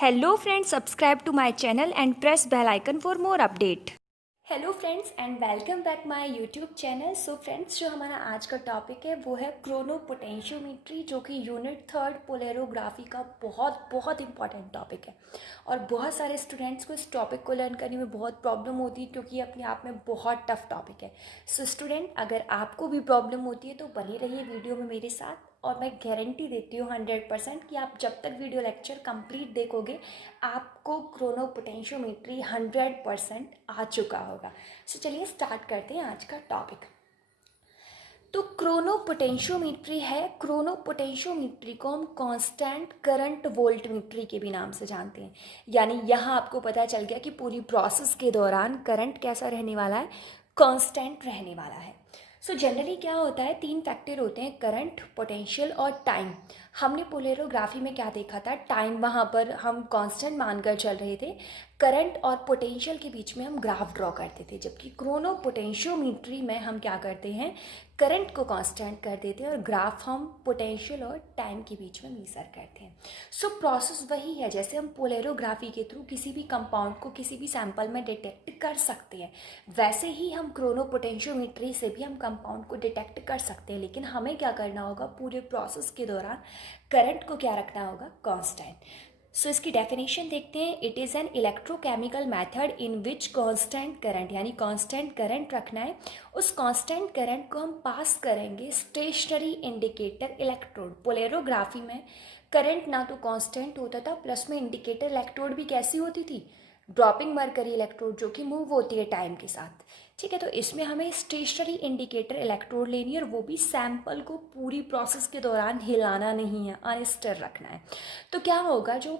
Hello friends, subscribe to my channel and press bell icon for more update. Hello friends and welcome back my YouTube channel. So friends, जो हमारा आज का topic है वो है Chrono पोटेंशियोमीट्री, जो कि यूनिट 3 पोलैरोग्राफी का बहुत बहुत इंपॉर्टेंट टॉपिक है। और बहुत सारे स्टूडेंट्स को इस टॉपिक को लर्न करने में बहुत प्रॉब्लम होती है, क्योंकि ये अपने आप में बहुत टफ टॉपिक है। सो स्टूडेंट, अगर आपको भी प्रॉब्लम होती है तो बने रहिए वीडियो में मेरे साथ, और मैं गारंटी देती हूँ 100% कि आप जब तक वीडियो लेक्चर कंप्लीट देखोगे आपको क्रोनो पोटेंशियोमीट्री 100% आ चुका होगा। सो चलिए स्टार्ट करते हैं आज का टॉपिक। तो क्रोनो पोटेंशियोमीट्री है। क्रोनो पोटेंशियोमीट्री को हम कांस्टेंट करंट वोल्टमीट्री के भी नाम से जानते हैं। यानी यहाँ आपको पता चल गया कि पूरी प्रोसेस के दौरान करंट कैसा रहने वाला है, कांस्टेंट रहने वाला है। सो जनरली क्या होता है, 3 फैक्टर होते हैं, करंट, पोटेंशियल और टाइम। हमने पोलैरोग्राफी में क्या देखा था, टाइम वहाँ पर हम कांस्टेंट मानकर चल रहे थे, करंट और पोटेंशियल के बीच में हम ग्राफ ड्रॉ करते थे। जबकि क्रोनो पोटेंशियोमीट्री में हम क्या करते हैं, करंट को कांस्टेंट कर देते हैं और ग्राफ हम पोटेंशियल और टाइम के बीच में मेजर करते हैं। सो प्रोसेस वही है, जैसे हम पोलैरोग्राफी के थ्रू किसी भी कंपाउंड को किसी भी सैंपल में डिटेक्ट कर सकते हैं, वैसे ही हम क्रोनो पोटेंशियोमीट्री से भी हम कंपाउंड को डिटेक्ट कर सकते हैं। लेकिन हमें क्या करना होगा, पूरे प्रोसेस के दौरान करंट को क्या रखना होगा, कांस्टेंट। सो इसकी डेफिनेशन देखते हैं। It is an electrochemical method in which constant current, यानी कांस्टेंट करंट रखना है। उस कांस्टेंट करंट को हम पास करेंगे स्टेशनरी इंडिकेटर इलेक्ट्रोड। पोलैरोग्राफी में करंट ना तो कांस्टेंट होता था, प्लस में इंडिकेटर इलेक्ट्रोड भी कैसी होती थी, ड्रॉपिंग मरकरी इलेक्ट्रोड, जो कि मूव होती है टाइम के साथ। ठीक है, तो इसमें हमें स्टेशनरी इंडिकेटर इलेक्ट्रोड लेनी है, और वो भी सैंपल को पूरी प्रोसेस के दौरान हिलाना नहीं है, अनस्टर रखना है। तो क्या होगा, जो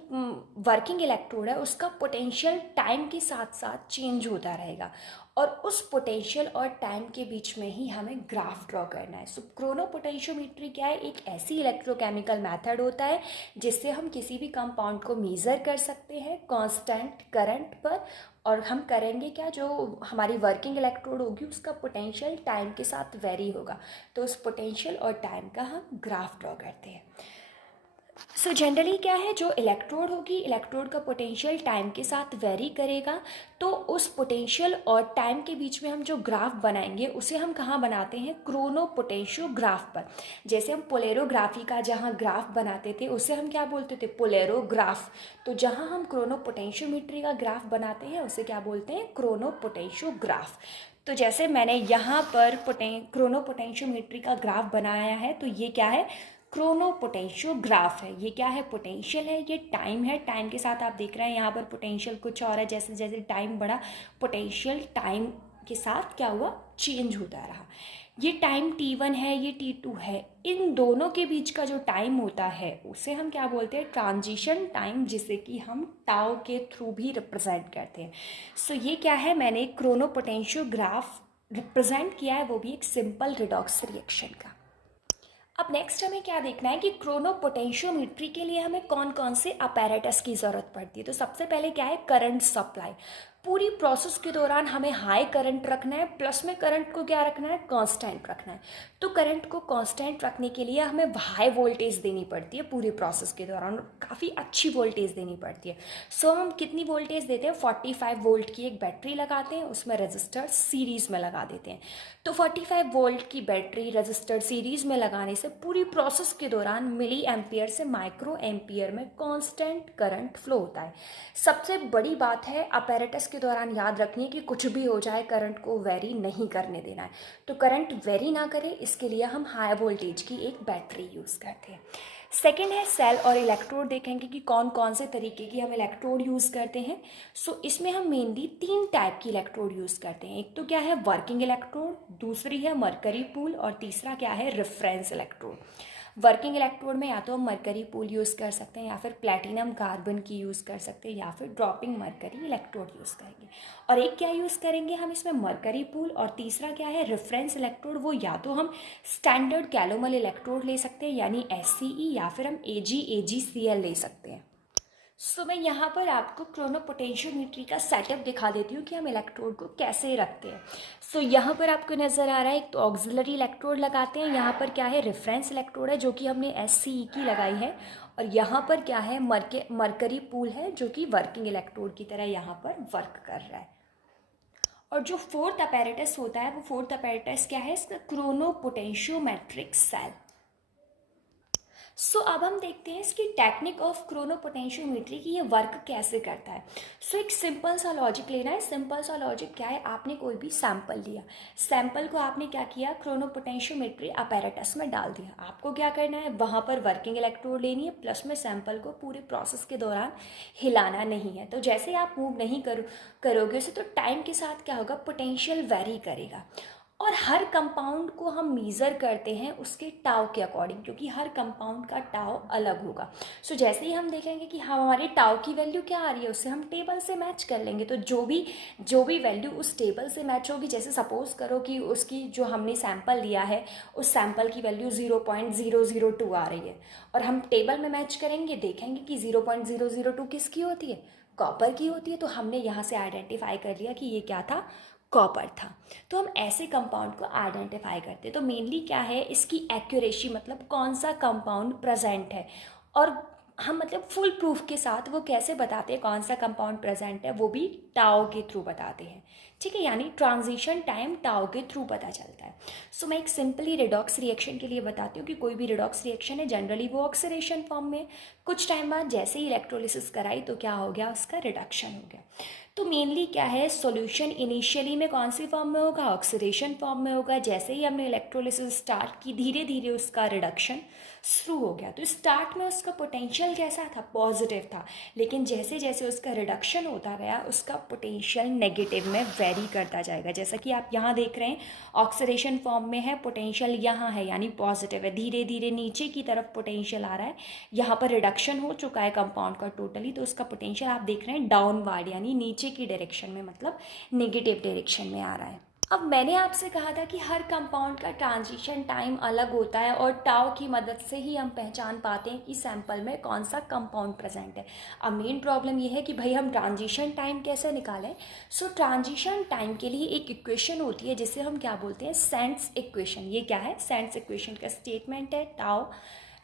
वर्किंग इलेक्ट्रोड है उसका पोटेंशियल टाइम के साथ साथ चेंज होता रहेगा, और उस पोटेंशियल और टाइम के बीच में ही हमें ग्राफ ड्रॉ करना है। सो क्रोनो पोटेंशियोमीट्री क्या है, एक ऐसी इलेक्ट्रोकेमिकल मेथड होता है जिससे हम किसी भी कंपाउंड को मेज़र कर सकते हैं कांस्टेंट करंट पर, और हम करेंगे क्या, जो हमारी वर्किंग इलेक्ट्रोड होगी उसका पोटेंशियल टाइम के साथ वेरी होगा, तो उस पोटेंशियल और टाइम का हम ग्राफ ड्रॉ करते हैं। सो जनरली क्या है, जो इलेक्ट्रोड होगी, इलेक्ट्रोड का पोटेंशियल टाइम के साथ वेरी करेगा, तो उस पोटेंशियल और टाइम के बीच में हम जो ग्राफ बनाएंगे उसे हम कहाँ बनाते हैं, क्रोनो पोटेंशियोग्राफ पर। जैसे हम पोलैरोग्राफी का जहाँ ग्राफ बनाते थे उसे हम क्या बोलते थे, पोलैरोग्राफ। तो जहाँ हम क्रोनो पोटेंशियोमीट्री का ग्राफ बनाते हैं उसे क्या बोलते हैं, क्रोनो पोटेंशियोग्राफ। तो जैसे मैंने यहाँ पर क्रोनो पोटेंशियोमीट्री का ग्राफ बनाया है, तो ये क्या है, क्रोनो पोटेंशियोग्राफ है। ये क्या है, पोटेंशियल है, ये टाइम है। टाइम के साथ आप देख रहे हैं यहाँ पर पोटेंशियल कुछ और है, जैसे जैसे टाइम बढ़ा पोटेंशियल टाइम के साथ क्या हुआ, चेंज होता रहा। ये टाइम t1 है, ये t2 है। इन दोनों के बीच का जो टाइम होता है उसे हम क्या बोलते हैं, ट्रांजिशन टाइम, जिसे कि हम टाउ के थ्रू भी रिप्रेजेंट करते हैं। सो ये क्या है, मैंने क्रोनो पोटेंशियोग्राफ रिप्रेजेंट किया है, वो भी एक सिंपल रिडॉक्स रिएक्शन का। अब नेक्स्ट हमें क्या देखना है कि क्रोनो पोटेंशियोमीट्री के लिए हमें कौन कौन से अपैरेटस की ज़रूरत पड़ती है। तो सबसे पहले क्या है, करंट सप्लाई। पूरी प्रोसेस के दौरान हमें हाई करंट रखना है, प्लस में करंट को क्या रखना है, कांस्टेंट रखना है। तो करंट को कांस्टेंट रखने के लिए हमें हाई वोल्टेज देनी पड़ती है पूरी प्रोसेस के दौरान, काफ़ी अच्छी वोल्टेज देनी पड़ती है। सो हम कितनी वोल्टेज देते हैं, 45 वोल्ट की एक बैटरी लगाते हैं, उसमें रजिस्टर सीरीज़ में लगा देते हैं। तो 45 वोल्ट की बैटरी रजिस्टर सीरीज़ में लगाने से पूरी प्रोसेस के दौरान मिली एम्पियर से माइक्रो एम्पियर में कांस्टेंट करंट फ्लो होता है। सबसे बड़ी बात है अपैरेटस के दौरान याद रखनी है कि कुछ भी हो जाए करंट को वेरी नहीं करने देना है। तो करंट वेरी ना करे, इसके लिए हम हाई वोल्टेज की एक बैटरी यूज़ करते हैं। सेकेंड है सेल और इलेक्ट्रोड। देखेंगे कि कौन कौन से तरीके की हम इलेक्ट्रोड यूज़ करते हैं। सो इसमें हम मेनली 3 टाइप की इलेक्ट्रोड यूज़ करते हैं। एक तो क्या है, वर्किंग इलेक्ट्रोड, दूसरी है मरकरी पूल, और तीसरा क्या है, रेफरेंस इलेक्ट्रोड। वर्किंग इलेक्ट्रोड में या तो हम मरकरी पूल यूज़ कर सकते हैं, या फिर प्लेटिनम कार्बन की यूज़ कर सकते हैं, या फिर ड्रॉपिंग मरकरी इलेक्ट्रोड यूज़ करेंगे। और एक क्या यूज़ करेंगे हम इसमें, मरकरी पूल, और तीसरा क्या है, रेफरेंस इलेक्ट्रोड। वो या तो हम स्टैंडर्ड कैलोमल इलेक्ट्रोड ले सकते हैं यानी SCE, या फिर हम AgCl ले सकते हैं। सो मैं यहाँ पर आपको क्रोनो पोटेंशियोमीट्री का सेटअप दिखा देती हूँ कि हम इलेक्ट्रोड को कैसे रखते हैं। सो यहाँ पर आपको नज़र आ रहा है, एक तो ऑक्सिलरी इलेक्ट्रोड लगाते हैं, यहाँ पर क्या है, रेफरेंस इलेक्ट्रोड है जो कि हमने SCE की लगाई है, और यहाँ पर क्या है, मरकरी पूल है जो कि वर्किंग इलेक्ट्रोड की तरह यहाँ पर वर्क कर रहा है। और जो फोर्थ अपैरेटस होता है, वो फोर्थ अपैरेटस क्या है, इसका क्रोनोपोटेंशियोमेट्रिक सेल। अब हम देखते हैं इसकी टेक्निक ऑफ क्रोनोपोटेंशियोमेट्री की ये वर्क कैसे करता है। एक सिंपल सा लॉजिक लेना है। सिंपल सा लॉजिक क्या है, आपने कोई भी सैंपल लिया, सैंपल को आपने क्या किया, क्रोनोपोटेंशियोमेट्री अपैरेटस में डाल दिया। आपको क्या करना है, वहाँ पर वर्किंग इलेक्ट्रोड लेनी है, प्लस में सैंपल को पूरे प्रोसेस के दौरान हिलाना नहीं है। तो जैसे आप मूव नहीं करोगे उसे, तो टाइम के साथ क्या होगा, पोटेंशियल वेरी करेगा। और हर कंपाउंड को हम मीज़र करते हैं उसके टाव के अकॉर्डिंग, क्योंकि हर कंपाउंड का टाव अलग होगा। जैसे ही हम देखेंगे कि हमारे टाव की वैल्यू क्या आ रही है, उससे हम टेबल से मैच कर लेंगे। तो जो भी वैल्यू उस टेबल से मैच होगी, जैसे सपोज़ करो कि उसकी जो हमने सैंपल लिया है उस सैंपल की वैल्यू 0.002 आ रही है, और हम टेबल में मैच करेंगे, देखेंगे कि 0.002 किसकी होती है, कॉपर की होती है। तो हमने यहाँ से आइडेंटिफाई कर लिया कि ये क्या था, कॉपर था। तो हम ऐसे कंपाउंड को आइडेंटिफाई करते हैं। तो मेनली क्या है, इसकी एक्यूरेसी, मतलब कौन सा कंपाउंड प्रेजेंट है, और हम मतलब फुल प्रूफ के साथ वो कैसे बताते हैं कौन सा कंपाउंड प्रेजेंट है, वो भी टाओ के थ्रू बताते हैं। ठीक है, यानी ट्रांजिशन टाइम टाओ के थ्रू पता चलता है। मैं एक सिंपली रिडॉक्स रिएक्शन के लिए बताती हूँ कि कोई भी रिडॉक्स रिएक्शन है, जनरली वो ऑक्सीडेशन फॉर्म में, कुछ टाइम बाद जैसे ही इलेक्ट्रोलिसिस कराई तो क्या हो गया, उसका रिडक्शन हो गया। तो मेनली क्या है, सॉल्यूशन इनिशियली में कौन सी फॉर्म में होगा, ऑक्सीडेशन फॉर्म में होगा। जैसे ही हमने इलेक्ट्रोलिसिस स्टार्ट की, धीरे धीरे उसका रिडक्शन शुरू हो गया। तो स्टार्ट में उसका पोटेंशियल कैसा था, पॉजिटिव था, लेकिन जैसे जैसे उसका रिडक्शन होता गया उसका पोटेंशियल नेगेटिव में वेरी करता जाएगा। जैसा कि आप यहाँ देख रहे हैं, ऑक्सीडेशन फॉर्म में है, पोटेंशियल यहाँ है यानी पॉजिटिव है, धीरे धीरे नीचे की तरफ पोटेंशियल आ रहा है। यहाँ पर रिडक्शन हो चुका है कंपाउंड का टोटली, तो उसका पोटेंशियल आप देख रहे हैं डाउनवर्ड यानी नीचे की डायरेक्शन में, मतलब नेगेटिव डायरेक्शन में आ रहा है। अब मैंने आपसे कहा था कि हर कंपाउंड का ट्रांजिशन टाइम अलग होता है, और टाव की मदद से ही हम पहचान पाते हैं कि सैंपल में कौन सा कंपाउंड प्रेजेंट है। अब मेन प्रॉब्लम ये है कि भाई हम ट्रांजिशन टाइम कैसे निकालें। ट्रांजिशन टाइम के लिए एक इक्वेशन होती है जिसे हम क्या बोलते हैं, सेंट्स इक्वेशन। ये क्या है, सेंट्स इक्वेशन का स्टेटमेंट है, tau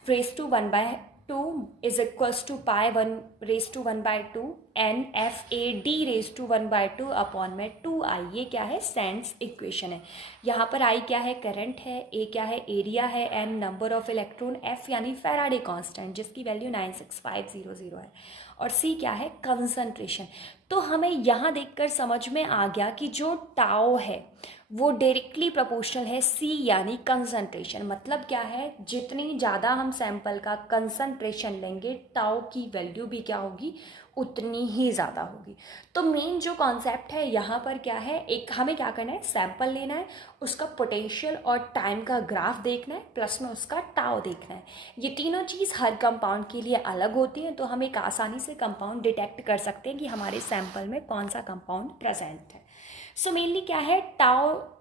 raise to 1/2 is equals to pi 1 raise to 1/2 N F A D raise to 1/2 upon में 2 आई। ये क्या है, सेंट्स इक्वेशन है। यहाँ पर आई क्या है, करंट है, ए क्या है, एरिया है, N number of electron, F यानी फैराडे कांस्टेंट जिसकी वैल्यू 96500 है, और सी क्या है, कंसंट्रेशन। तो हमें यहाँ देखकर समझ में आ गया कि जो टाओ है वो डायरेक्टली प्रोपोर्शनल है सी यानी कंसंट्रेशन। मतलब क्या है, जितनी ज़्यादा हम सैंपल का कंसंट्रेशन लेंगे टाओ की वैल्यू भी क्या होगी, उतनी ही ज़्यादा होगी। तो मेन जो कॉन्सेप्ट है यहाँ पर क्या है, एक हमें क्या करना है, सैंपल लेना है, उसका पोटेंशियल और टाइम का ग्राफ देखना है, प्लस में उसका टाव देखना है। ये तीनों चीज़ हर कंपाउंड के लिए अलग होती हैं, तो हम एक आसानी से कंपाउंड डिटेक्ट कर सकते हैं कि हमारे सैंपल में कौन सा कंपाउंड प्रेजेंट है। मेनली क्या है, टाव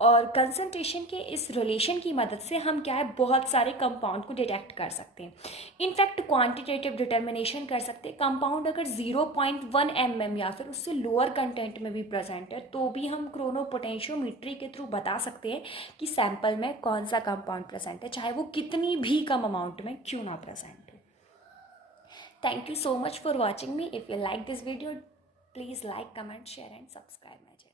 और कंसंट्रेशन के इस रिलेशन की मदद से हम क्या है, बहुत सारे कंपाउंड को डिटेक्ट कर सकते हैं। इनफैक्ट क्वांटिटेटिव डिटर्मिनेशन कर सकते हैं। कंपाउंड अगर 0.1 mm या फिर उससे लोअर कंटेंट में भी प्रेजेंट है तो भी हम क्रोनोपोटेंशियोमेट्री के थ्रू बता सकते हैं कि सैंपल में कौन सा कंपाउंड प्रेजेंट है, चाहे वो कितनी भी कम अमाउंट में क्यों ना प्रेजेंट हो। Thank you so much for watching me. If you like this video, please like, comment, share and subscribe my channel.